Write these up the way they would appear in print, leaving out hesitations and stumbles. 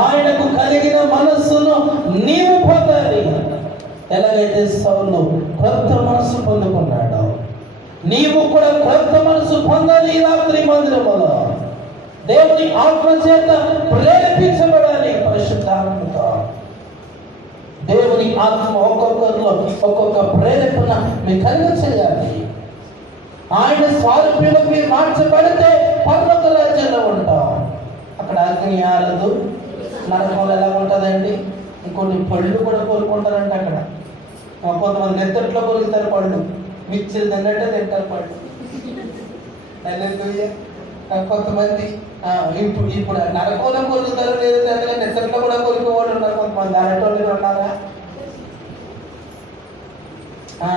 ఆయనకు కలిగిన మనస్సును నీవు పొందాలి. ఎలాగైతే సౌలు క్రొత్త మనస్సు పొందుకున్నాడు, నీవు కూడా క్రొత్త మనస్సు పొందాలి. ఈ రాత్రి మందిరములో దేవుని ఆత్మ చేత ప్రేరేపించబడాలి. పరిశుద్ధాత్మతో దేవుని ఆత్మ ఒక్కొక్కరిలో ఒక్కొక్క ప్రేరేపణ మీకు కలిగ చేయాలి. ఆయన స్వారూప్యంలోకి మీరు మార్చబడితే పరలోక రాజ్యంలో ఉంటాం. అక్కడ అగ్ని ఆరదు. నరకంలో ఎలా ఉంటుందండి? ఇంకొన్ని పళ్ళు కూడా కోరుకుంటారంట. అక్కడ కొంతమంది నెత్తట్లో కొలుగుతారు పళ్ళు, మిక్చర్ తిన్నట్టే తింటారు పళ్ళు. కొంతమంది ఇప్పుడు నరకంలో కొలుగుతారు, లేదు నెత్తట్లో కూడా కొలుకోవాళ్ళు ఉన్నారు. కొంతమంది అరటోళ్ళు ఉన్నారా?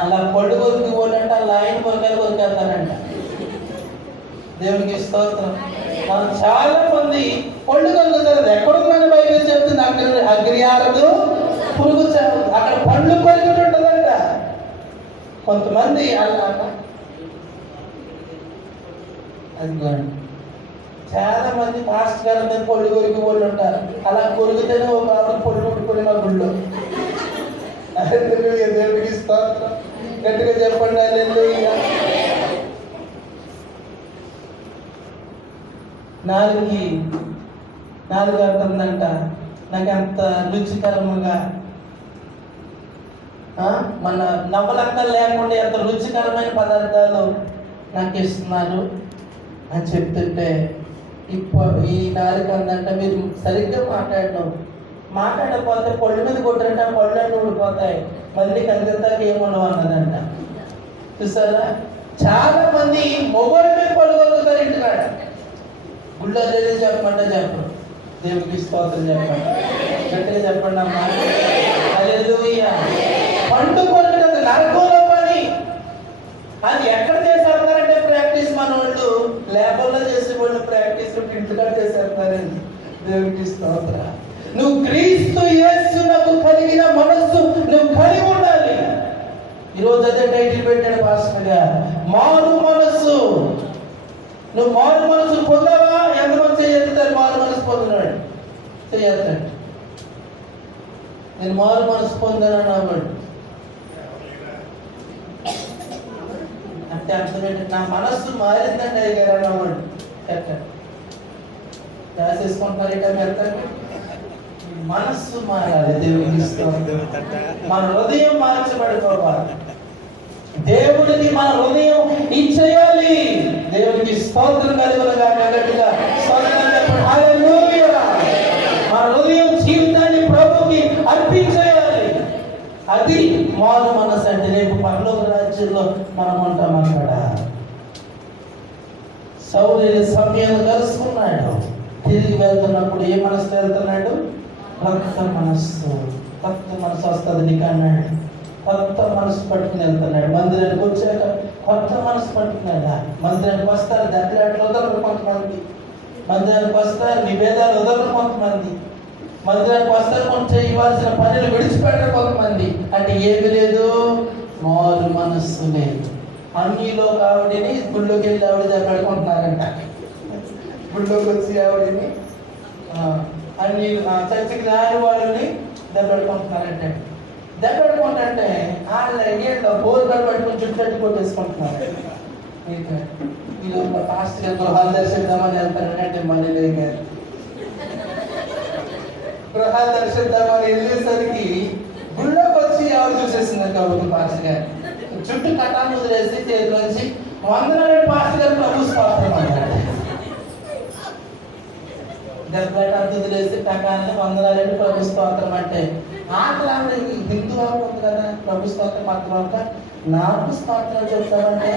అలా పళ్ళు కొలుకోవాలంటే అలా ఆయన కొరికాయలు కొరికేస్తారంట. దేవునికి స్తోత్రం. మనం చాలా మంది పళ్ళు కలుగుతారు. ఎక్కడుందని బైబిల్ చెప్తుంది, అక్కడ అగ్ని ఆరదు, పురుగు అక్కడ పళ్ళు కొరికి ఉంటుందంట. కొంతమంది అలా అదిగోండి, చాలా మంది పాస్టర్ గారి మీద పళ్ళు కొరికి వాళ్ళు ఉంటారు. అలా కొరికితేనే ఒక ఆవిడ పళ్ళు ఉడుకుని మా గుళ్ళో. దేవుడికి స్తోత్రం. గట్టిగా చెప్పండి హల్లెలూయా. నాలుగు అంటుందంట, నాకు అంత రుచికరముగా మన నవ్వలక్కలు లేకుండా ఎంత రుచికరమైన పదార్థాలు నాకు ఇస్తున్నారు అని చెప్తుంటే, ఈ నాలుగు అందంట, మీరు సరిగ్గా మాట్లాడకపోతే పళ్ళు మీద కొట్టారంటే ఆ పళ్ళు అన్నీ ఊడిపోతాయి, మళ్ళీ కలిగితాక ఏముండవు అన్నదంట. చూసారా, చాలా మంది మొబైల్ మీద పళ్ళు కొలుగుతారు ఇంటికాడ. గుళ్ళో చెప్పమంటే చెప్పరు. దేవుడికి స్తోత్రం చెప్పండి, గట్టిగా చెప్పండి అమ్మా హల్లెలూయా. పండు కొనుక్கிறது నరకంలో పని. అది ఎక్కడ చేసేస్తారంటే ప్రాక్టీస్, మన వాళ్ళు లేబర్లో చేసే వాళ్ళు ప్రాక్టీస్ ఇంటికాడ చేసేస్తారండి. దేవుడికి స్తోత్రం. నువ్వు క్రీస్తు యేసునకు కలిగిన మనస్సు నువ్వు కలిగి ఉండాలి. ఈరోజు అదే టైటిల్ పెట్టాడు పాస్టర్ గారు, మారు మనస్సు. నువ్వు మారు మనసు పొందావా? ఎంతమంది చేయెత్తుతారు మారు మనసు పొందినాడు? చేయెత్తండి. నేను మారు మనసు పొందాను అన్నాడు అంటే అర్థం, నా మనస్సు మారిందండి అయ్యారు అన్నవాడు. ఎట్టండి రాసేసుకుంటున్నారు ఇక ఎత్తండి. మనస్సు మారాలి. దేవుడికి స్తోత్రం. మన హృదయం మార్చబడిపోవాలి. దేవుడికి మన హృదయం ఇచ్చేయాలి. దేవుడికి స్తోత్రం కలుగునుగా. గట్టిగా స్తోత్రం చెప్పండి హల్లెలూయా. మన హృదయం జీవితాన్ని ప్రభువుకి అర్పించేయాలి. అది మారు మనసు అంటే. రేపు పరలోక రాజ్యంలో మనం ఉంటాం. అక్కడ సౌలు సమయాన్ని కలుసుకున్నాడు. తిరిగి వెళ్తున్నప్పుడు ఏ మనసు వెళ్తున్నాడు? కొత్త మనస్సు. కొత్త మనసు వస్తుంది నీకు అన్నాడు. కొత్త మనసు పట్టుకుని వెళ్తున్నాడు. మందిరానికి వచ్చాక కొత్త మనసు పట్టుకున్నాడు. మందిరానికి వస్తారు, దగ్గర వదలరు కొంతమంది. మందిరానికి వస్తారు, నివేదాలు వదలరు కొంతమంది. మందిరానికి వస్తారు, కొంచెం ఇవ్వాల్సిన పనులు విడిచిపెట్టరు కొంతమంది. అంటే ఏమి లేదు, మారు మనస్సు లేదు. అన్నిలో ఆవిడని గుళ్ళోకి వెళ్ళి ఆవిడ దెబ్బడుకుంటున్నారంట. గుళ్ళోకి వచ్చి ఆవిడని అన్ని చర్చికి రాని వాళ్ళని దెబ్బడుకుంటున్నారంటే. దెబ్బడుకుంటే వాళ్ళ ఏళ్ళలో బోర్గలు పట్టుకుని చుట్టూ కొట్టేసుకుంటున్నారు. వీళ్ళు పాస్టర్ గారు గృహాలు దర్శిద్దామని వెళ్తారంటే మళ్ళీ లేదు. గృహాలు దర్శిద్దామని వెళ్ళేసరికి గుళ్ళోకి వచ్చి ఎవరు చూసేసింది కాబట్టి పాస్టర్ గారు చుట్టూ కట్టాలు వదిలేసి చేతిలోంచి వందనాలు పాస్టర్ గారు ప్రభు స్తోత్రం అన్నాడు. దెబ్బలాట వదిలేసి టకాన్ని వందనాలు ప్రభు స్తోత్రం అంటే ఆటలు ఆవిడ హిందూ ఆవిడ ఉంది కదా, ప్రభు స్తోత్రం మాత్రం నాకు స్తోత్రం చెప్తామంటే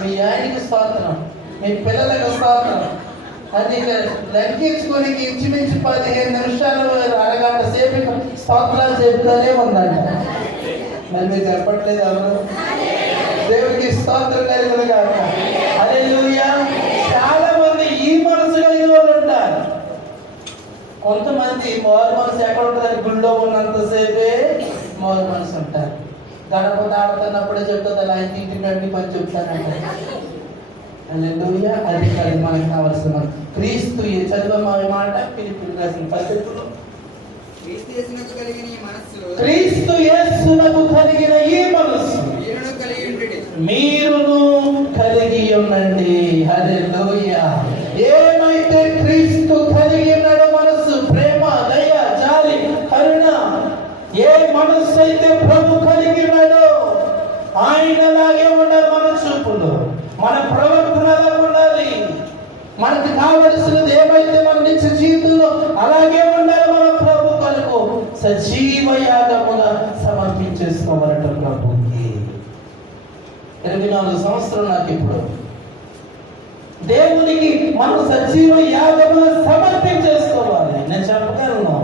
మీ ఆయనకి స్తోత్రం, మీ పిల్లలకు స్తోత్రం అది లెక్కించుకొని ఇంచుమించు 15 నిమిషాలు అరగంట సేపు స్తోత్రాలు చెప్తానే ఉందంట. మరి మీరు చెప్పట్లేదు ఎవరు? దేవుడికి స్తోత్రం కలిగిన కాక హల్లెలూయా. చాలా మంది ఈ మనసు కలిగిన వాళ్ళు ఉంటారు. కొంతమంది మారు మనసు ఎక్కడ ఉంటుంది? గుళ్ళో ఉన్నంతసేపే మారు మనసు ఉంటారు. గణపతి ఆడుతున్నప్పుడే చెప్తుంది, అలా ఇంటికి రండి పని చెప్తానంట. హల్లెలూయా. అది కాదు మనకు కావాల్సిన. క్రీస్తు చదువు మాట పిలిపిలుగా రాసిన పద్ధతులు క్రీస్తు యేసునకు కలిగిన ఈ మనస్సు క్రీస్తు యేసునకు కలిగిన ఈ మనస్సు మీరును కలిగి ఉండండి. హల్లెలూయా. ఏమైతే క్రీస్తు కలిగి ఉన్నాడో మనస్సు, ప్రేమ, దయ, జాలి, కరుణ, ఏ మనస్సు అయితే ప్రభు కలిగి ఉన్నాడో ఆయనలాగే ఉండాలి. మన చూపులు, మన ప్రవర్తన అలా ఉండాలి. మనకు కావలసినది ఏమైతే మన నిత్య జీవితంలో అలాగే ఉండాలి. మన ప్రభు కొరకు సజీవ యాగముగా సమర్పించేసుకోవాలట ప్రభుకి. 24 సంవత్సరాలు నాకు ఇప్పుడు దేవునికి మనం సజీవ యాగముగా సమర్పించేసుకోవాలి. నేను చెప్పగలను,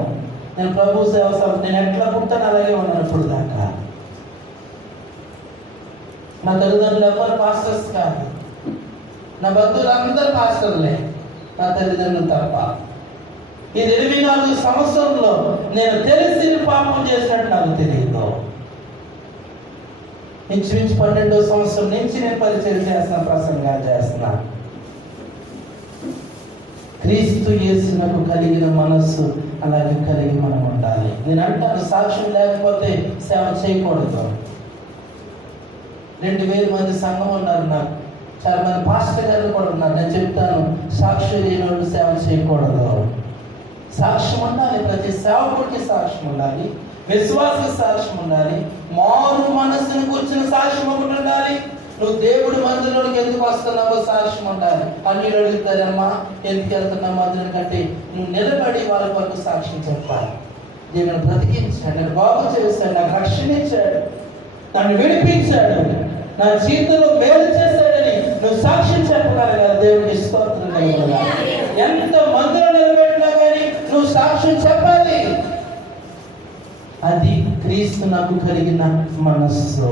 నేను ప్రభు సేవ నేను ఎట్లా పుట్టాను అలాగే ఉన్నాను ఇప్పుడు దాకా. నా తల్లిదండ్రులు ఎవరు పాస్టర్స్ కాదు, నా బంధువులు అందరూ పాస్టర్లే, నా తల్లిదండ్రులు తప్ప. ఈ 24 సంవత్సరంలో నేను తెలిసి పాపం చేసినట్టు నాకు తెలియదు. ఇంచుమించు 12వ సంవత్సరం నుంచి నేను పరిచయం చేస్తున్నా, ప్రసంగాలు చేస్తున్నా. క్రీస్తు యేసునకు కలిగిన మనస్సు అలాగే కలిగి మనం ఉండాలి. నేను అంటాను, సాక్ష్యం లేకపోతే సేవ చేయకూడదు. 2000 మంది సంఘం ఉన్నారు, నాకు చాలా మంది పాస్టర్ గారు కూడా ఉన్నారు. నేను చెప్తాను, సాక్ష్యం లేని వాళ్ళు సేవ చేయకూడదు. సాక్ష్యం ఉండాలి, ప్రతి సేవకుడికి సాక్ష్యం ఉండాలి, విశ్వాస సాక్ష్యం ఉండాలి, మారు మనస్సును కూర్చున్న సాక్ష్యం ఒకటి ఉండాలి. నువ్వు దేవుడి మందిరంలోకి ఎందుకు వస్తున్నావో సాక్ష్యం ఉండాలి. అన్ని అడుగుతారమ్మా ఎందుకు వెళ్తున్నావు మందిరం కంటే, నువ్వు నిలబడి వాళ్ళ కొరకు సాక్ష్యం చెప్పాలి. దేవుని బ్రతికించాడు, నేను బాగు చేశాడు, నాకు రక్షణ ఇచ్చాడు, నన్ను విడిపించాడు, నా జీవితంలో మేలు చేశాడని నువ్వు సాక్ష్యం చెప్పగలగాలి. దేవుడికి స్తోత్రం కలగాలి. ఎంత మందిరం నిలబెట్టినా కానీ నువ్వు సాక్ష్యం చెప్పాలి. అది క్రీస్తు నాకు కలిగిన మనస్సు.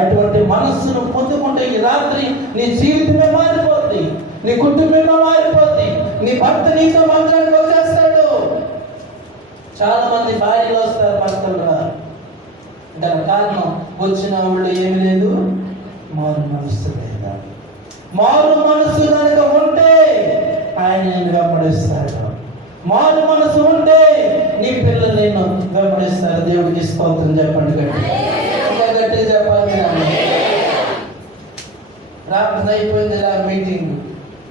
అటువంటి మనస్సును పొందుకుంటే ఈ రాత్రి నీ జీవితమే మారిపోద్ది, నీ కుటుంబమే మారిపోద్ది, నీ భర్త నీతో మందిరానికి వచ్చేస్తాడు. చాలా మంది భార్యలు వస్తారు, భర్తలు రారు. దాని కారణం వచ్చిన వాళ్ళు ఏమి లేదు, మారు మనస్సు లేదా. మారు మనస్సు కనుక ఉంటే ఆయన నిన్ను వెంబడిస్తాడు. మారు మనసు ఉంటే నీ పిల్లలు నిన్ను వెంబడిస్తారు. దేవుడికి స్తోత్రం చెప్పండి గట్టి, ఇంకా గట్టిగా చెప్పాలి. రాత్రి అయిపోయింది మీటింగ్,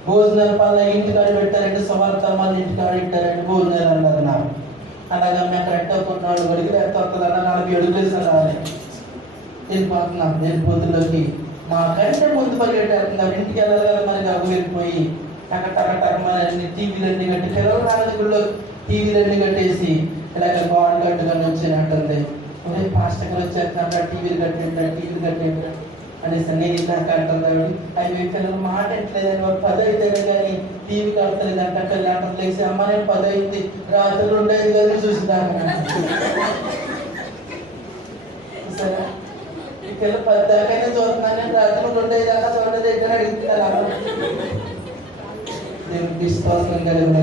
భోజనాలు పనులు ఇంటికాడ పెట్టారంటే సవార్థమ్మాలు ఇంటికాడ పెట్టారంటే భోజనాలు అన్నారు. నాకు అలాగే మేము కరెక్ట్గా 4 అడుగులు ఎంత వస్తుందన్న 40 అడుగులు వేసాను. రాలే వెళ్ళిపోతున్నాం, వెళ్ళిపోతుల్లోకి మా కంటే ముందు పరిగెట్టేస్తున్నారు. ఇంటికి వెళ్ళాలి కదా, మరి అవి వెళ్ళిపోయి టక టక టక మన టీవీలన్నీ కట్టి పిల్లలు రాజుల్లో టీవీలన్నీ కట్టేసి ఇలాగ బాగుంది కట్టుగా వచ్చినట్టుంది. ఒరే పాస్టర్ గారు వచ్చేస్తున్నారు, టీవీలు కట్టేంటారు అనేసి నేను ఇందాక అంటున్నాడు. అవి పిల్లలు మాట ఎట్లేదని 10 అయితేనే కానీ టీవీ కడతలేదు అంట. పిల్లలు లేచి అమ్మ నేను 10 అయింది, రాత్రి 2 అయింది కానీ చూసినాను. సరే ఈ పిల్లలు 10 దాకానే చూస్తున్నాను, నేను రాత్రి 2 అయ్యి దాకా చూడలేదు ఎక్కడ అడుగుతున్నారు. దేవుడికి స్తోత్రం కలిగిన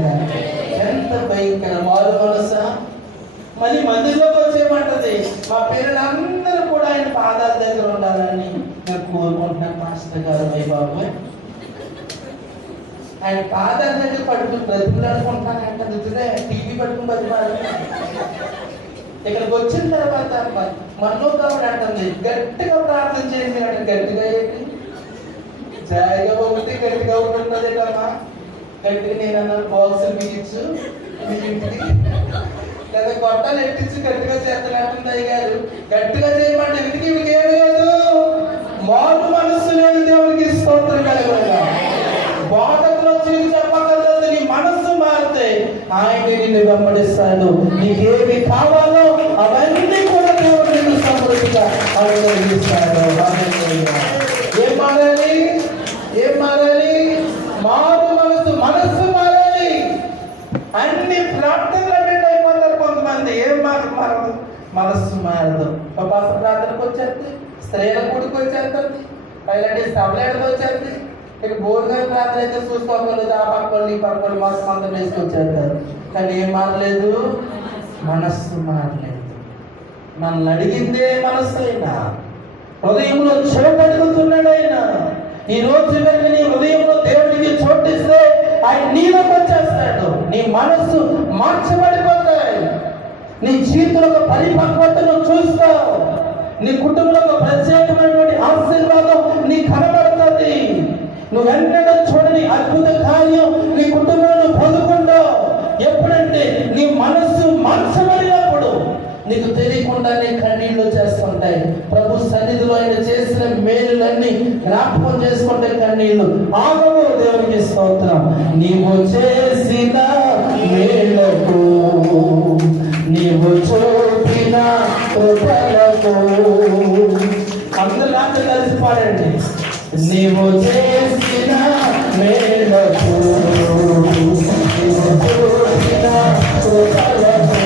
ఎంత భయంకర మారు మనసా. మళ్ళీ మందిరంలోకి వచ్చేయమంటది. మా పిల్లలందరూ కూడా ఆయన పాదాల దగ్గర ఉండాలని నేను కోరుకుంటున్నాను. మాస్టర్ గారు బాబు ఆయన పాదాల దగ్గర పట్టుకుని బ్రతుకులు అనుకుంటున్నాను అంటే టీవీ పట్టుకుని బతిమాలి. ఇక్కడికి వచ్చిన తర్వాత మన్నోకావిడ అంటుంది, గట్టిగా ప్రార్థన చేయండి అంటే గట్టిగా ఏంటి జాయిగా ఒకటి గట్టిగా ఒకటి ఉంటుంది కమ్మా. గట్టిగా నేను అన్నాను, బాక్సులు బిగించు మీ ఇంటికి, లేదా గొట్టాలు ఎట్టించి గట్టిగా చేతలేకుండా అయ్యారు. గట్టిగా చేయమంటే ఇంటికి ఇవికి ఏమి లేదు, మారు మనస్సు లేదు. దేవుడికి స్తోత్రం కలగలుగా. బోధకులు వచ్చి చెప్పగలదు, నీ మనస్సు మారితే ఆయన నిన్ను వెంబడిస్తాడు. నీకేమి కావాలో అవన్నీ కూడా దేవుడు నిన్ను సమృద్ధిగా అనుగ్రహిస్తాడు. ఏం మారాలి, ఏం మారాలి? మారు మనస్సు మారాలి. అన్ని ప్రార్థనలు అటెండ్ అయిపోతారు కొంతమంది, ఏం మారదు, మనస్సు మారదు. పాప ప్రార్థనకు వచ్చేది, స్త్రీల కూడికి వచ్చేస్తుంది, ఇలాంటి సభలేడకు వచ్చేది. ఇక భోజనం ప్రార్థన అయితే చూసుకోగలదు, ఆ పక్కలు ఈ పక్కలు మొత్తం అంతా వేసుకొచ్చేస్తారు. కానీ ఏం మారలేదు, మనస్సు మారలేదు. మనల్ని అడిగిందే మనస్సు అయినా, హృదయంలో చెడగడుగుతున్నాడు ఆయన. ఈ రోజు నీ హృదయంలో దేవుడికి చోటిస్తే ఆయన నీలోకి వచ్చేస్తాడు. నీ మనస్సు మార్చబడిపోతాయి. నీ జీవితంలో ఒక పరిపక్వతను చూస్తావు. నీ కుటుంబంలో ఒక ప్రత్యేకమైనటువంటి ఆశీర్వాదం నీ కనబడుతుంది. నువ్వు వెంటనే చూడని అద్భుత కార్యం నీ కుటుంబంలో పొందుకుంటావు. ఎప్పుడంటే నీ మనస్సు మార్చబడినప్పుడు నీకు తెలియకుండానే కన్నీళ్లు చేస్తుంటాయి. ప్రభు సన్నిధిలో ఆయన చేసిన మేలులన్నీ జ్ఞాపకం చేసుకుంటే కన్నీళ్లు ఆగవు. దేవునికి స్తోత్రం. నీవు చేసిన మేలకు, నీవు చూపిన కృపలకు, అందరూ నాతో కలిసి పాడండి. నీవు చేసిన మేలకు, నీవు చూపిన కృపలకు,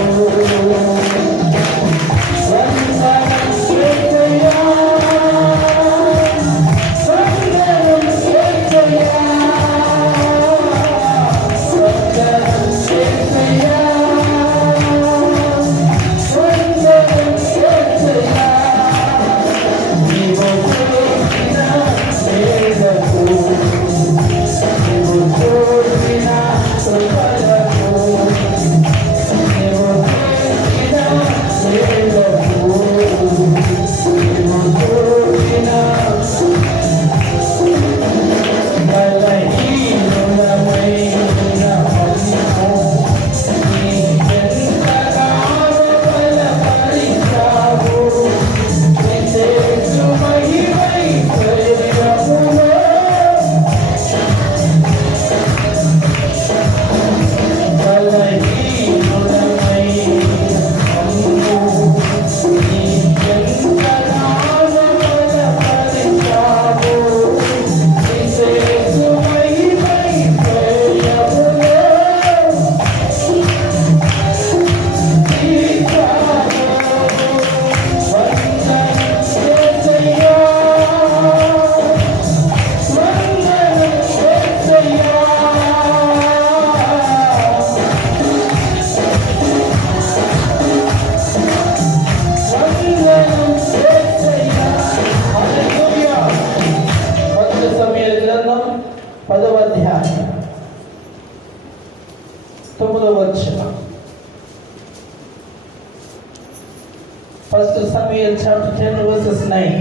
First Samuel chapter 10 verses 9.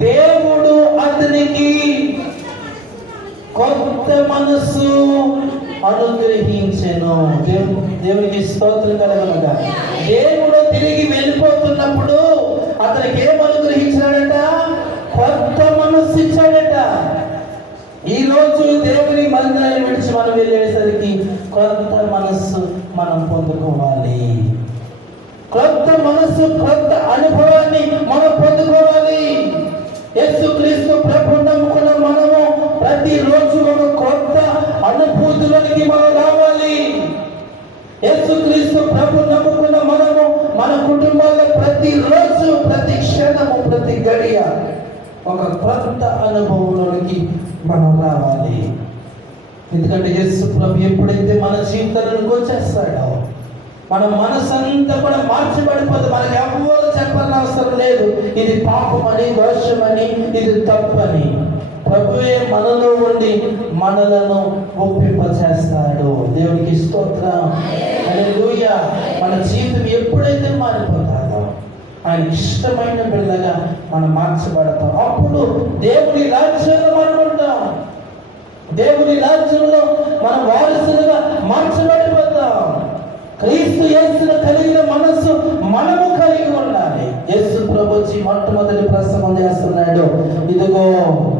దేవుడు అతనికి కొత్త మనసు అనుగ్రహించెను. దేవునికి స్తోత్రం కలుగునుగా. దేవుడు తిరిగి వెళ్ళిపోతున్నప్పుడు అతనికి ఏం అనుగ్రహించాడట? కొత్త మనసు ఇచ్చాడట. ఈ రోజు దేవుని మందిరాన్ని విడిచి మనం వెళ్ళేసరికి కొత్త మనస్సు మనం పొందుకోవాలి. కొత్త మనస్సు, కొత్త అనుభవాన్ని మనం పొందుకోవాలి. యేసుక్రీస్తు ప్రభువుని నమ్ముకున్న మనము ప్రతిరోజు ఒక కొత్త అనుభూతులకి మనం రావాలి. యేసుక్రీస్తు ప్రభువుని నమ్ముకున్న మనము మన కుటుంబాల్లో ప్రతిరోజు, ప్రతి క్షణము, ప్రతి గడియ ఒక కొత్త అనుభవంలోనికి మనం రావాలి. ఎందుకంటే యేసు ప్రభు ఎప్పుడైతే మన జీవితాలకు వచ్చేస్తాడో మన మనసంతా కూడా మార్చబడిపోతుంది. మనకి ఎవరు చెప్పని అవసరం లేదు ఇది పాపమని, దోషమని, ఇది తప్పని. ప్రభువే మనలో ఉండి మనలను ఒప్పింపచేస్తాడు. దేవునికి స్తోత్రం. హల్లెలూయా. మన జీవితం ఎప్పుడైతే మారిపోతాడో ఆయన ఇష్టమైన బిడ్డగా మనం మార్చబడతాం. అప్పుడు దేవుని రాజ్యంలో మనం ఉంటాం. దేవుని రాజ్యంలో మనం వారసులుగా మార్చబడిపోతాం. క్రీస్తు యేసును కలిగిన మనస్సు మనము కలిగి ఉండాలి. యేసు ప్రభుచి మొట్టమొదటి ప్రసంగం చేస్తున్నాడు. ఇదిగో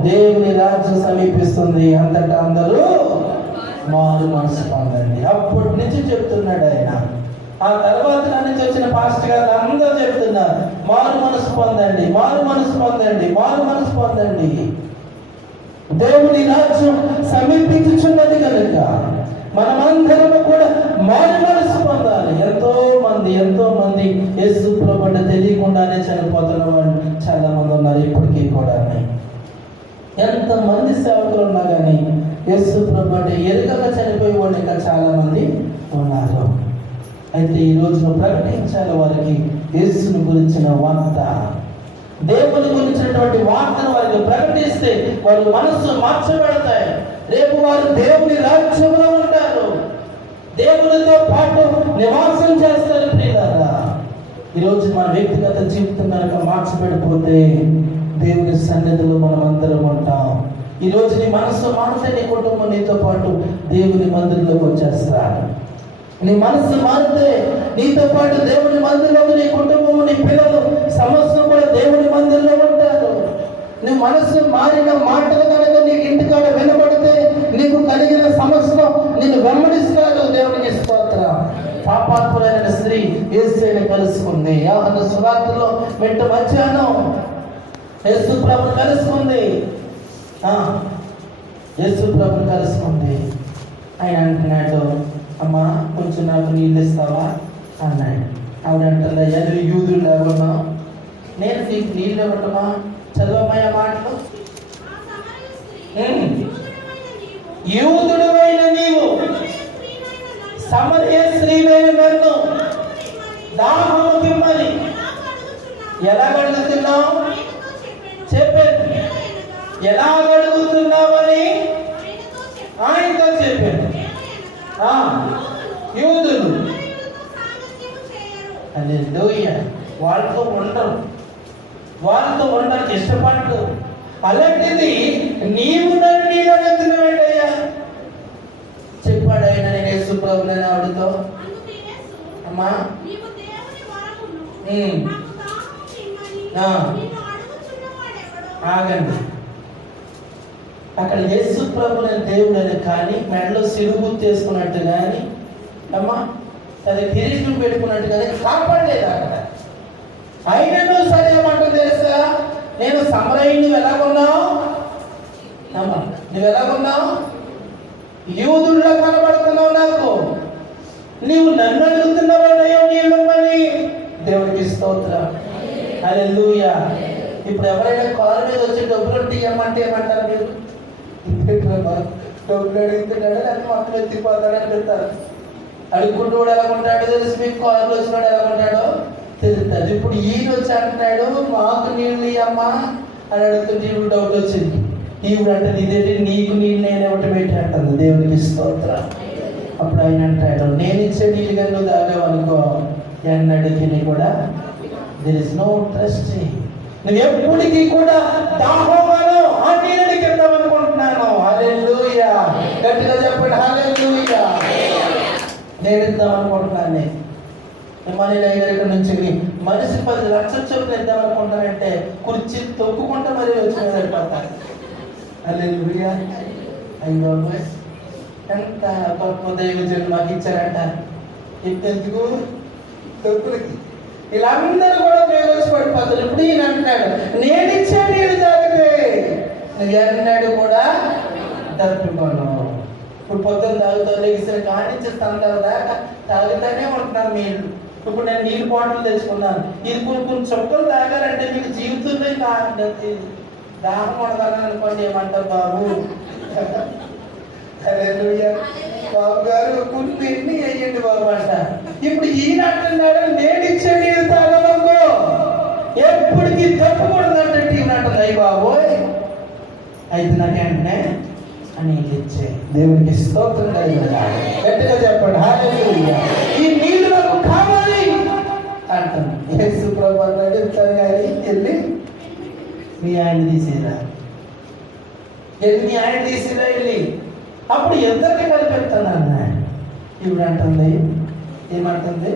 దేవుని రాజ్యం సమీపిస్తుంది, అంతటా అందరూ మారు మనసు పొందండి. అప్పటి నుంచి చెప్తున్నాడు ఆయన. ఆ తర్వాత నుంచి వచ్చిన పాస్టర్ గారు అందరూ చెప్తున్నారు మారు మనసు పొందండి, మారు మనసు పొందండి, మారు మనసు పొందండి. దేవుని రాజ్యం సమీపించుచున్నది కనుక మనమందరము కూడా మారు మనసు పొందాలి. ఎంతో మంది యేసు ప్రభువుని తెలియకుండానే చనిపోతున్న వాళ్ళు చాలా మంది ఉన్నారు. ఇప్పటికీ కూడా ఎంతమంది సేవకులు ఉన్నా కానీ యేసు ప్రభువుని ఎరుకగా చనిపోయే వాళ్ళు ఇంకా చాలా మంది ఉన్నారు. అయితే ఈ రోజున ప్రకటించాలి వారికి యేసుని గురించిన వార్త. దేవుని గురించినటువంటి వార్తను వారికి ప్రకటిస్తే వారి మనస్సు మార్చబడతాయి. రేపు వారు దేవుని రాజ్యంలో ఉంటారు, దేవునితో పాటు నివాసం చేస్తారు. ప్రియులారా, ఈరోజు మన వ్యక్తిగత జీవితం కనుక మార్చబడిపోతే దేవుని సన్నిధిలో మనం అందరం ఉంటాం. ఈరోజు నీ మనస్సు మారితే నీ కుటుంబం నీతో పాటు దేవుని మందిరంలోకి వచ్చేస్తారు. నీ మనస్సు మారితే నీతో పాటు దేవుని మందిరంలో నీ కుటుంబం, నీ పిల్లలు సమస్య కూడా దేవుని మందిరంలో ఉంటారు. నీ మనస్సు మారిన మాటలు కనుక నీకు ఇంటికాడ వినబడితే నీకు కలిగిన సమస్య నిన్ను వెంబడిస్తారు. దేవునికి స్తోత్రం. పాపాత్ములైన స్త్రీ యేసుని కలుసుకుంది. యోహాను సువార్తలో మెట్ట మధ్యాహ్నం యేసు ప్రభుని కలుసుకుంది. యేసు ప్రభుని కలుసుకుంది. ఆయన అంటున్నాడు, అమ్మా కొంచెం నాకు నీళ్ళు ఇస్తావా అన్నాడు. ఆవిడ అంటారు, అయ్యా నువ్వు యూదుడు లేకున్నావు, నేను నీకు నీళ్ళు ఇవ్వటమా? చదవమయ్య మాటలు. యూదుడమైన నీవు సమరయ స్త్రీవైన నన్ను దాహము తిమ్మని ఎలా అడుగుతున్నావు చెప్పాను. ఎలా అడుగుతున్నావని ఆయనతో చెప్పాను. యూదులు హల్లెలూయా, వాళ్ళతో ఉండడానికి ఇష్టపడరు. అలాంటిది నీవు నన్ను నీళ్ళు అడుగుతున్నావేంటయ్యా చెప్పాడు ఆయన. నేను యేసు ప్రభువుని ఆవిడతో, అమ్మా ఆగండి, అక్కడ యేసు ప్రభువుని దేవుడని కానీ మెడలో సిరుగు తీసుకున్నట్టు కానీ అమ్మా అది కిరీటం పెట్టుకున్నట్టు కానీ కాపాడలేదు అక్కడ. అయినను సరే ఏమంటుంది తెలుసా, నేను సమరయ్య, నువ్వు ఎలాగున్నావు అమ్మా, నువ్వు ఎలాగున్నావు? యూదుల్లో కనబడుతున్నావు నాకు, నీవు నన్ను అడుగుతున్నావయ్యా నీళ్ళమ్మని. దేవుడికి స్తోత్రం. హల్లెలూయా. ఇప్పుడు ఎవరైనా కాలు మీద వచ్చి డబ్బులు ఇవ్వమంటే ఏమంటారు మీరు? డబ్బులు అడుగుతున్నాడు లేకపోతే మొత్తం ఎత్తిపోతాడని చెప్తారు. అడుగుకుంటూ కూడా ఎలా ఉంటాడో తెలుసు మీకు, కారులో వచ్చినాడు ఎలా ఉంటాడో తెలుస్తుంది. ఇప్పుడు ఈయన వచ్చి అంటున్నాడు, మాకు నీళ్ళు ఇవ్వమ్మా అని అడుగుతుంటే ఇప్పుడు డౌట్ వచ్చింది. ఈవిడ అంటే ఇదేంటి నీకు నీళ్ళు నేను ఇవ్వటం ఏంటి అంటుంది. దేవునికి స్తోత్రం. అప్పుడు ఆయన అంటాడు, నేను ఇచ్చే నీళ్ళు కానీ నువ్వు తాగావనుకో ఎన్నడికి కూడా దెర్ ఇస్ నో ట్రస్ట్. నువ్వు ఎప్పటికీ కూడా దాహోగాను ఆ నీళ్ళకి వెళ్దాం అనుకుంటున్నాను. హల్లెలూయా, గట్టిగా చెప్పండి హల్లెలూయా. నేను ఇద్దాం అనుకుంటున్నాను. నేను మనీ దగ్గర నుంచి మనిషి 10 లక్షల చొప్పున ఇద్దాం అనుకుంటానంటే కుర్చీ తొక్కుకుంటా మరీ వచ్చిన సరిపోతాను. హల్లెలూయా. అయ్యో ఎంత గొప్ప దైవజనులు మాకు ఇచ్చారంట. ఇంకెందుకు తొక్కులకి వీళ్ళందరూ కూడా ప్రయోజపడిపోతారు. ఇప్పుడు ఈయన అంటాడు, నేను ఇచ్చే నీళ్ళు తాగితే నువ్వు అన్నాడు కూడా తప్పుకోను. ఇప్పుడు పొద్దున్న తాగుతావు, లెగిసిన కానించి తంటారు దాకా తాగుతానే ఉంటున్నారు నీళ్ళు. ఇప్పుడు నేను నీళ్ళు బాటిల్ తెచ్చుకున్నాను, ఇది కొన్ని చుక్కలు తాగాలంటే మీకు జీవితంలో దాహం పడతానని అనుకోండి. ఏమంటారు బాబు? బాబు గారు కొన్ని పెన్ని అయ్యండి బాబు అంట. ఇప్పుడు ఈయన అంటున్నాడు, నేను ఇచ్చే నీళ్ళు తాగనుకో ఎప్పటికీ తప్పకూడదంటే ఈయన అంటుంది, అయ్యి బాబోయ్ అయితే నాకేంటనే నీళ్ళు ఇచ్చే. దేవునికి స్తోత్రం. గట్టిగా చెప్పండి హల్లెలూయా. ఈ నీళ్ళు నాకు కావాలి అంటుంది. యేసు ప్రభువు అన్నాడు, వెళ్ళి మీ ఆయన తీసేరా, వెళ్ళి మీ ఆయన తీసేరా వెళ్ళి. అప్పుడు ఇద్దరికి కలిపెడతాను అన్నాడు. ఇప్పుడు అంటుంది, ఏమంటుంది?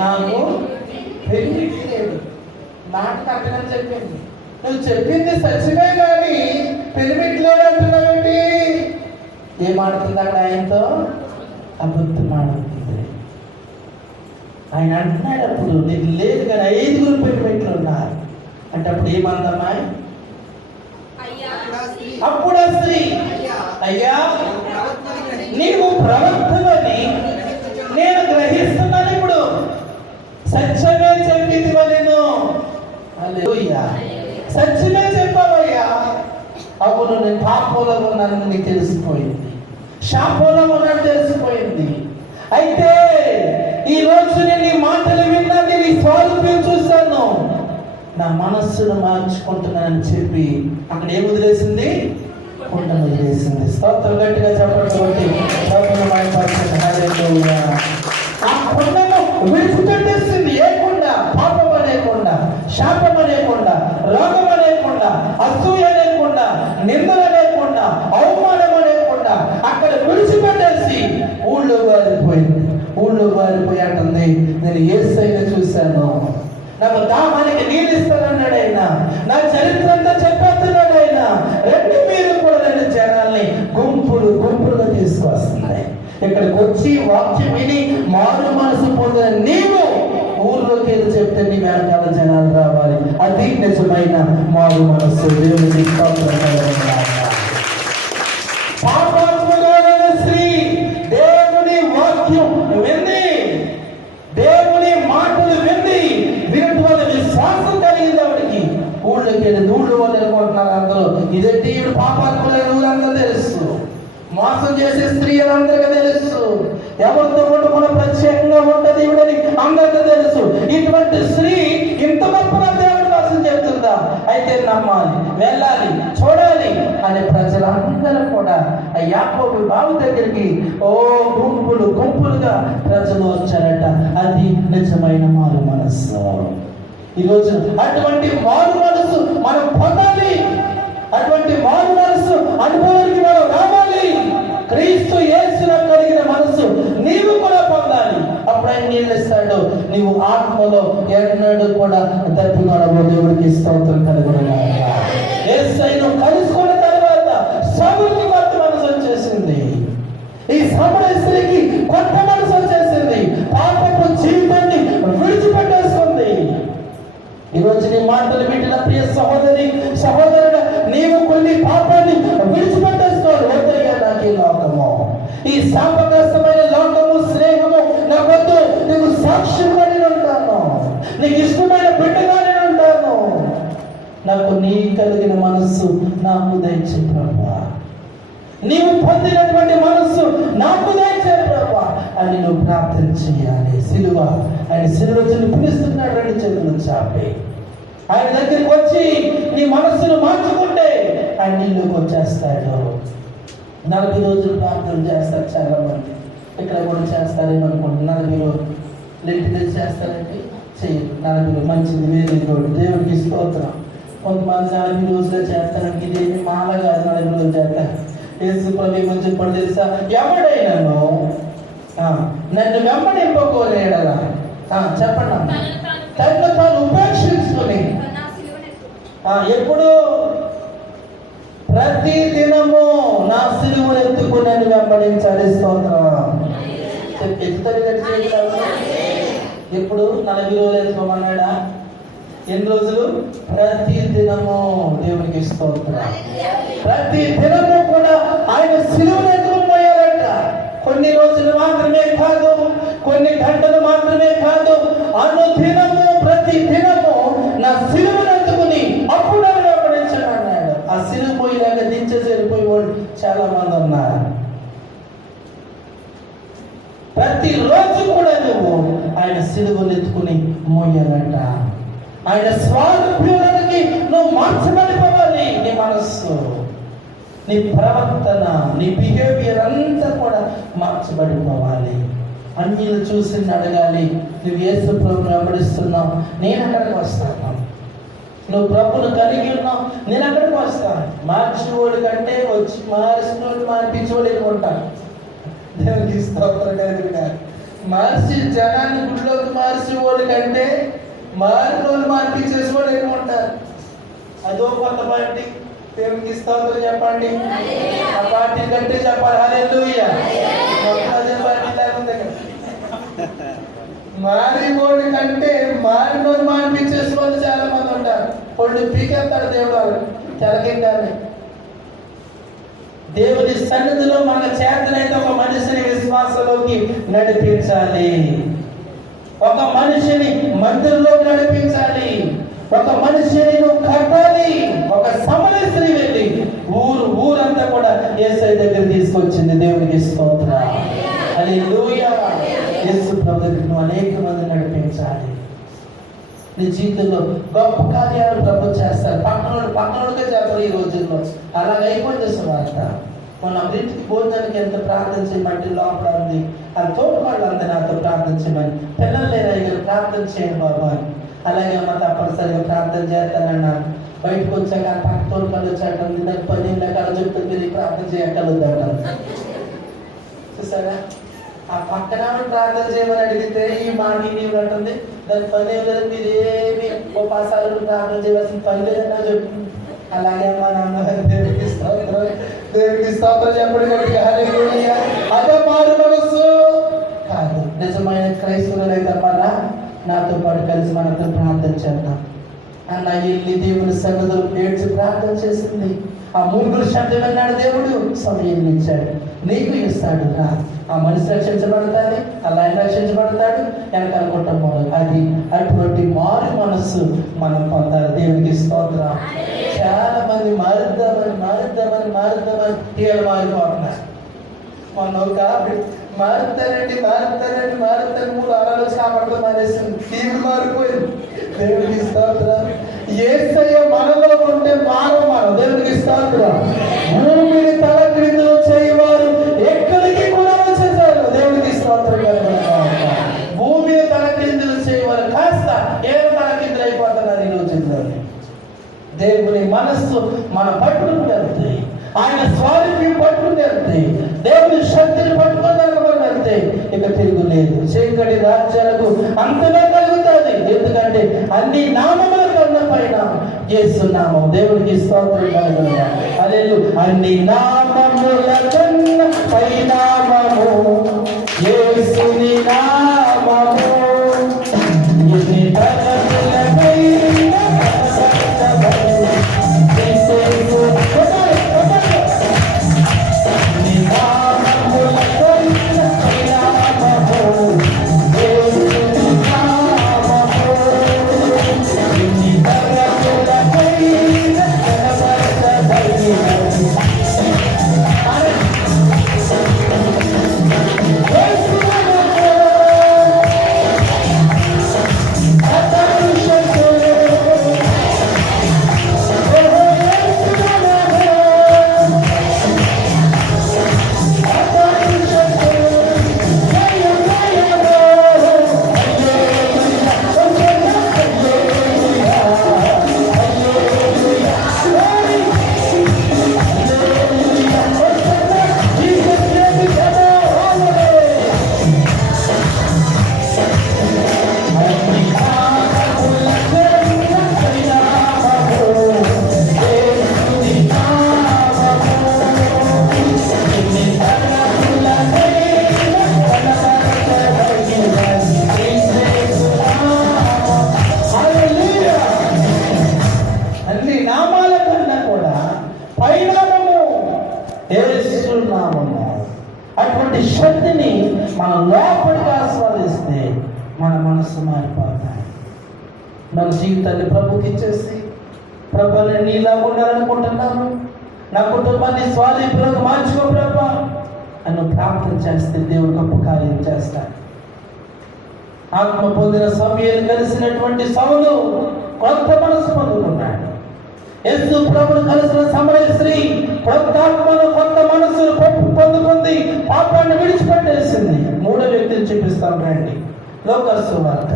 నాకు పెళ్లి లేదు. మాట కట్టనని చెప్పింది. నువ్వు చెప్పింది సత్యమే కానీ పెళ్లిపెట్టలేదు అంటున్నావేంటి? ఏమాడుతుంది అక్కడ ఆయనతో? అబద్ధం ఆడుతుంది. ఆయన అంటున్నాడు, అప్పుడు నీకు లేదు కానీ 5 పెళ్లిపెట్లు ఉన్నారు అంటే అప్పుడు ఏమందమ్మా? అప్పుడు ఆ స్త్రీ, అయ్యా నీవు ప్రవక్తవని నేను గ్రహిస్తున్నాను. ఇప్పుడు సత్యమే చెప్పింది నేను. హల్లెలూయా. సత్యమే చెప్పావయ్యా. అవును, నేను పాపంలో ఉన్నానని నీకు తెలిసిపోయింది, శాపంలో ఉన్నాను తెలిసిపోయింది. అయితే ఈ రోజు నేను ఈ మాటలు విన్నా, నేను ఈ స్వరూపం చూశాను. నా మనస్సును మార్చుకుంటున్నానని చెప్పి అక్కడ ఏం వదిలేసింది? కుండను వదిలేసింది. స్తోత్రం గట్టిగా చెప్పబట్టి ఆ కుండను విడిచిపెట్టేసింది. ఏ కుండ? పాపం అనేకుండా, శాపం అనేకుండా, రోగం అనేకుండా, అసూయ అనేకుండా, నిందలు అనేకుండా, అవమానం అనేకుండా అక్కడ విడిచిపెట్టేసి ఊళ్ళో వారిపోయింది. ఊళ్ళో వారిపోయి అంటుంది, నేను యేసయ్యను చూశాను, నాకు దాహానికి నీళ్ళు ఇస్తానన్నాడు ఆయన, నా చరిత్ర అంతా చెప్పేస్తున్నాడు ఆయన. రెండు మీరు కూడా నేను జనాల్ని గుంపులు గుంపులుగా తీసుకొస్తున్నాయి. ఇక్కడికి వచ్చి వాక్యం విని మారు మనసు పొందిన నీవు ఊర్లోకి వెళ్ళి చెప్తే నీ వెనకాల జనాలు రావాలి. అది నిజమైన మారు మనసు. దేవుని పాపాత్మురాలైన స్త్రీ దేవుని వాక్యం వింది, దేవుని మాటలు వింది, వినటువంటి విశ్వాసం కలిగింది ఆవిడికి. ఊళ్ళోకి వెళ్ళి ఊళ్ళో వాళ్ళు అనుకుంటున్నారు అందరూ, ఇదేంటి ఈవిడ పాపాత్ములైన ఊరంతా తెలుసు, మోసం చేసే స్త్రీ అని అందరికీ తెలుసు, ఎవరితో కూడా ప్రత్యేకంగా ఉంటుంది ఈవిడని అందరికీ తెలుసు. ఇటువంటి స్త్రీ ఇంత గొప్ప దేవుడి కోసం చెప్తుందా? అయితే నమ్మాలి, వెళ్ళాలి, చూడాలి అనే ప్రజలందరూ కూడా ఆ యాకోబు బావి దగ్గరికి గుంపులు గుంపులుగా ప్రజలు వచ్చారట. అది నిజమైన మారు మనస్సు. ఈరోజు అటువంటి మారు మనస్సు మనం పొందాలి. అటువంటి మారు మనస్సు అనుభవానికి మనం రావాలి. క్రీస్తు యేసులో కలిగిన మనస్సు నీవు కూడా పొందాలి. అప్పుడు ఆయన నీళ్ళు ఇస్తాడు. నీవు ఆత్మలో ఎన్నడూ కూడా తప్పికొనవు. దేవుడికి స్తోత్రం కలుగునుగాక. యేసయ్యను కలుసుకున్న తర్వాత సౌలుకి కొత్త మనసు వచ్చేసింది. ఈ సమరస్త్రీకి కొత్త మనసు వచ్చేసింది. పాపపు జీవితాన్ని విడిచిపెట్టేస్తుంది. ఈరోజు నీ మాటలు వింటున్న ప్రియ సహోదరి సహోదరుడు, నీవు కొన్ని పాపాన్ని విడిచిపెట్టేసుకోవాలి. వద్దయ్యా నాకు ఈ లోకము, ఈ శాపగ్రస్తమైన లోకము, స్నేహము నాకొద్దు. నీకు సాక్ష్యంగా నేను ఉంటాను, నీకు ఇష్టమైన బిడ్డగా నేను ఉంటాను. నాకు నీ కలిగిన మనస్సు నాకు దయచే ప్రభువా, నీవు పొందినటువంటి మనస్సు నాకు దయచే ప్రభువా అని నువ్వు ప్రార్థన చేయాలి. సిలువ, ఆయన సిలువ పిలుస్తున్నాడు. రెండు చేతులు చాపి ఆయన దగ్గరికి వచ్చి నీ మనస్సును మార్చుకుంటే ఆయన నీళ్ళకి వచ్చేస్తాడు. 40 రోజులు ప్రార్థన చేస్తారు చాలా మంది. ఇక్కడ కూడా చేస్తారేమో అనుకుంటున్నారు. 40 రోజులు లెంటిలు చేస్తారంటే చేయరు. 40 రోజులు మంచిది, వేరే రోజు దేవుడికి స్తోత్రం. కొంతమంది 40 రోజులు చేస్తారంటే ఇదేమి మాల కాదు, 40 రోజులు చేస్తారు. యేసు ప్రభు గురించి ఇప్పుడు తెలుసా? ఎవడైనాను నన్ను వెంబడింపకోలేడలా చెప్పండి, తను తాను ఉపేక్షించుకొని ఎప్పుడు ప్రతి దినము నా సిలువను ఎత్తుకుని నన్ను వెంబడించాలి. స్తోత్రం. ఎప్పుడు 40 రోజులు ఎత్తుకోమన్నాడా? ఎన్ని రోజులు? ప్రతి దినము. దేవునికి స్తోత్రం. ప్రతి దినము కూడా ఆయన సిలువను ఎత్తుకుని పోయారంట. కొన్ని రోజులు మాత్రమే కాదు, కొన్ని గంటలు మాత్రమే కాదు, అనుదినము ప్రతి దినము నా సిలువను ఎత్తుకుని అప్పుడు నన్ను వెంబడించాడు అన్నాడు. ఆ సిలువ పోయినాక దించేసి వెళ్ళిపోయి వాళ్ళు చాలా మంది ఉన్నారు. ప్రతిరోజు కూడా నువ్వు ఆయన సిలువను ఎత్తుకుని మోయాలంట. ఆయన స్వార్థులకి నువ్వు మార్చబడిపోవాలి. నీ మనస్సు, నీ ప్రవర్తన, నీ బిహేవియర్ అంతా కూడా మార్చబడిపోవాలి. అన్యులు చూసి అడగాలి, నువ్వు యేసు ప్రభువును వెంబడిస్తున్నావు, నేను అక్కడికి వస్తాను. నువ్వు ప్రభువును కలిగి ఉన్నావు, నేను అక్కడికి వస్తాను. మార్చినోడు కంటే వచ్చి మార్చినోడు మార్పించేవాడు ఎక్కువ ఉంటాను. దేవునికి స్తోత్రం కలుగునుగాక. మార్చి జనాన్ని గుడిలోకి మార్చేవాడు కంటే మారినోళ్ళు మార్పించేసేవాడు ఎక్కువ ఉంటారు. అదో కొత్త పార్టీ. దేవునికి స్తోత్రం చెప్పండి. ఆ పార్టీ కంటే చెప్పాలి హల్లెలూయా. మారినోడి కంటే మారినోడు మార్పించేసే వాళ్ళు చాలా మంది ఉంటారు. వాళ్ళు పీకేస్తాడు దేవుడు వాళ్ళు తెలకిండాలి. దేవుని సన్నిధిలో మన చేతనైతే ఒక మనిషిని విశ్వాసంలోకి నడిపించాలి, ఒక మనిషిని మందిరంలోకి నడిపించాలి, ఒక మనిషిని నువ్వు కట్టాలి. ఒక సమరస్త్రీ వెళ్ళి ఊరంతా కూడా యేసయ్య దగ్గర తీసుకొచ్చింది. దేవునికి స్తోత్రం. హల్లెలూయా. యేసు ప్రభు దగ్గర నువ్వు అనేక మంది నడిపించాలి. నీ జీవితంలో గొప్ప కార్యాలు ప్రభు చేస్తారు. పక్కనోడికే చెప్పరు ఈ రోజుల్లో. అలాగ అయిపోయింది సువార్త. మన ఇంటికి భోజనానికి ఎంత ప్రార్థన చేయమంటే లోపల ఉంది. ఆ తోటి వాళ్ళు అంతా నాతో ప్రార్థన చేయమని, పిల్లలు లేరా ఇక్కడ ప్రార్థన చేయండి బాబా అని. అలాగే అమ్మ తప్పనిసరిగా ప్రార్థన చేస్తానన్నాను. బయటకు వచ్చాక ఆ పక్క తోటి వాళ్ళు వచ్చాక దానికి 10 కళ చెప్తుంది, ప్రార్థన చేయక్కర్లేదంటారు. చూసారా, ఆ పక్కన ప్రార్థన చేయమని అడిగితే ఈ మాట నీవు అంటుంది. దాని పని ఏం లేదు, మీరు ఏమి ఉపాసాలు ప్రార్థన చేయవలసిన పని లేదన్నా చెప్తుంది. అలాగే మా నాన్నగారు దేవుడికి స్తోత్రం, దేవుడికి స్తోత్రం చెప్పండి. అదే మారు మనసు కాదు. నిజమైన క్రైస్తవులు అయితే మన నాతో పాటు కలిసి మనతో ప్రార్థన చేద్దాం అన్న. వెళ్ళి దేవుని సన్నిధిలో ఏడ్చి ప్రార్థన చేసింది. ఆ మూడుగురు శబ్దం విన్నాడు, దేవుడు సమయం ఇచ్చాడు, నీకు ఇస్తాడు రా. ఆ మనిషి రక్షించబడతాడు, అలా రక్షించబడతాడు, వెనకాల కుటుంబం. అది అటువంటి మారు మనస్సు మనం పొందాలి. దేవునికి స్తోత్రం. చాలా మంది మారుద్దామని తీరు మారిపోతున్నారు. మొన్న ఒక మారుతారండి 3 అరలు కాపాడుతూ మారేసింది. తీరు మారిపోయింది. దేవునికి స్తోత్రం. యేసయ్య మనలో ఉంటే మనం దేవునికి స్తోత్రం. భూమిని తల క్రిందులు చేయవారు ఎక్కడికి కూడా వచ్చేసారు. దేవునికి స్తోత్రం. భూమిని తల క్రిందులు చేయవారు కాస్త ఏదో తల కిందులు అయిపోతున్నారు ఈ రోజుల్లో. దేవుని మనస్సు మన పట్టుకుని వెళ్తాయి, ఆయన స్వారూప్యం పట్టుకుని వెళ్తాయి, దేవుని శక్తిని పట్టుకోవడానికి వెళ్తే ఇక తిరుగులేదు. చీకటి రాజ్యాలకు అంతమే కలుగుతుంది. ఎందుకంటే అన్ని నామముల కన్నా పైన యేసు నామం. దేవుడికి స్తోత్రం కలుగుతుంది. హల్లెలూయా. అన్ని నామముల కన్నా పైనామము యేసుని నామము. ఇది అటువంటి శక్తిని మనం లోపలికి ఆస్వాదిస్తే మన మనస్సు మారిపోతాయి. మన జీవితాన్ని ప్రభుకి ఇచ్చేసి, ప్రభు నేను నీలా ఉండాలనుకుంటున్నాను, నా కుటుంబాన్ని స్వాధీనంలోకి మార్చుకో ప్రభు అని ప్రార్థన చేస్తే దేవుడు గొప్ప కార్యం చేస్తాడు. ఆత్మ పొందిన సమయాన్ని కలిసినటువంటి సౌలు కొత్త మనసు పొందుకున్నాడు. యేసు ప్రభును కలిసిన సమరయ స్త్రీ కొత్త ఆత్మను, కొత్త మనసును పొందుకుంది, పాపాన్ని విడిచిపెట్టేసింది. 3వ వ్యక్తిని చూపిస్తాం రండి. లూకా సువార్త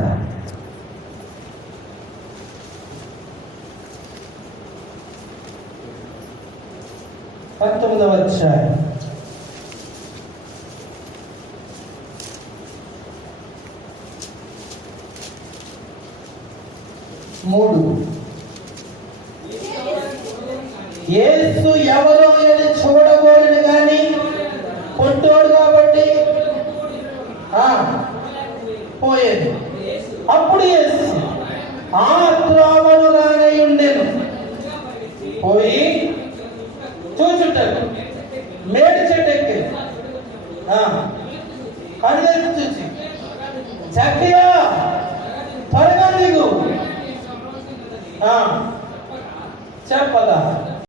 19వ అధ్యాయం 3. యేసు ఎవరో అని చూడకూడదు కానీ పొట్టోడు కాబట్టి పోయేది. అప్పుడు యేసు ఆ త్రోవను రానయ్యుండెను. పోయి చూచుంటాడు, మేడి చెట్టు ఎక్కి కళ్ళు చూసి చక్కగా త్వరగా దిగు చెప్పగా